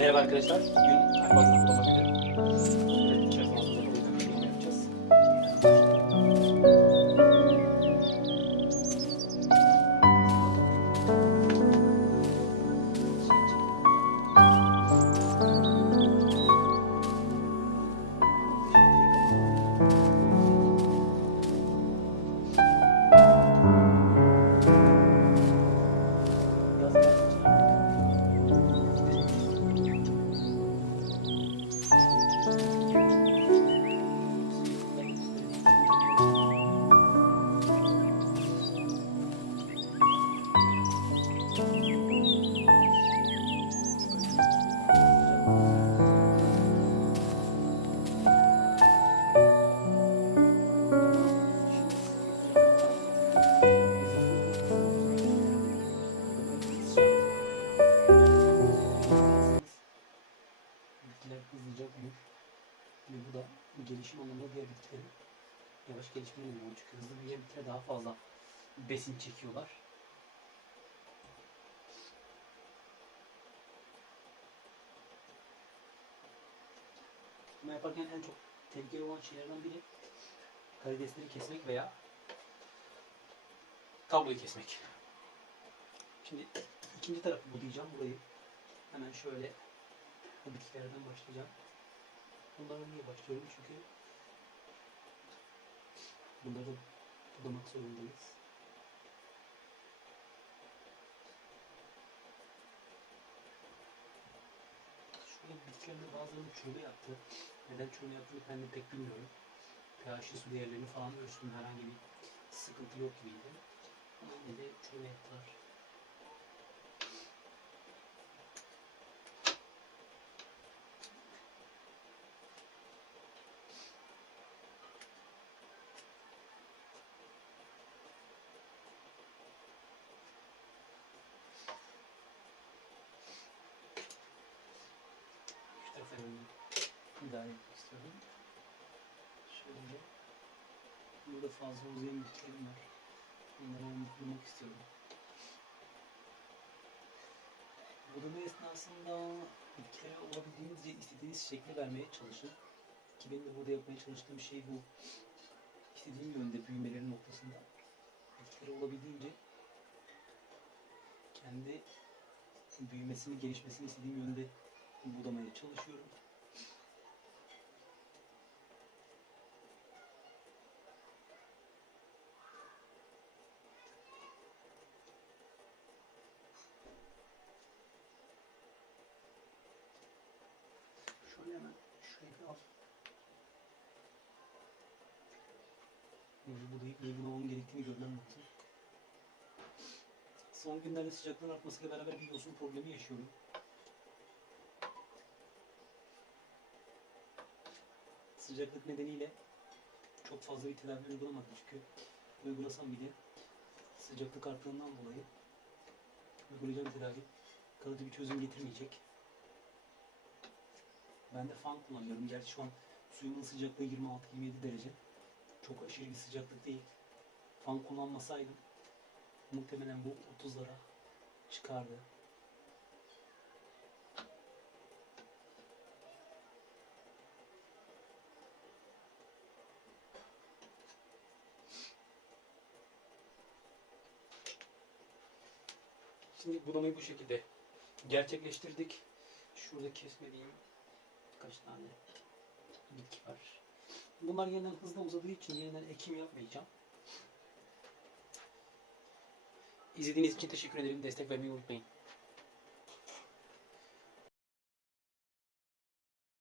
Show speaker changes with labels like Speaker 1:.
Speaker 1: Merhaba arkadaşlar. Bugün kullanabilirim. Evet, bu da gelişim anlamında diğer bitkilerin yavaş neden oluyor. Çünkü hızlı büyüyen bitkiler daha fazla besin çekiyorlar. Bunu yaparken en çok tehlikeli olan şeylerden biri karidesleri kesmek veya kabloyu kesmek. Şimdi ikinci tarafı budayacağım burayı. Hemen şöyle bu bitkilerden başlayacağım. Bunlara niye başlıyorum? Çünkü bunları budamak zorundayız. Şurada bitkilerin bazılarının çürüme yaptı. Neden çürüme yaptığını ben de pek bilmiyorum. pH su değerlerini falan ölçtüm. Herhangi bir sıkıntı yok gibiydi. Ama yine de çürüme yaptılar. Müdahale etmek istiyorum. Şöyle. Burada fazla uzayan bitkilerim var. Onları unutmamak istiyorum. Budama esnasında bitkilere olabildiğinizce istediğiniz şekli vermeye çalışın. Ki benim de burada yapmaya çalıştığım şey bu. İstediğim yönde büyümeleri noktasında bitkileri olabildiğince kendi büyümesini, gelişmesini istediğim yönde budamaya çalışıyorum. Şöyle hemen şurayı bir al. Bunu budayıp neyi budamam gerektiğini görmem lazım. Son günlerde sıcaklığın artmasıyla beraber bir yosun problemi yaşıyorum. Sıcaklık nedeniyle çok fazla bir tedavi uygulamadım çünkü uygulasam bile sıcaklık arttığından dolayı uygulayacağım tedavi kalıcı bir çözüm getirmeyecek. Ben de fan kullanıyorum. Gerçi şu an suyumun sıcaklığı 26-27 derece. Çok aşırı bir sıcaklık değil. Fan kullanmasaydım muhtemelen bu 30'lara çıkardı. Şimdi budamayı bu şekilde gerçekleştirdik. Şurada kesmediğim birkaç tane bitki var. Bunlar yeniden hızla uzadığı için yeniden ekim yapmayacağım. İzlediğiniz için teşekkür ederim. Destek vermeyi unutmayın.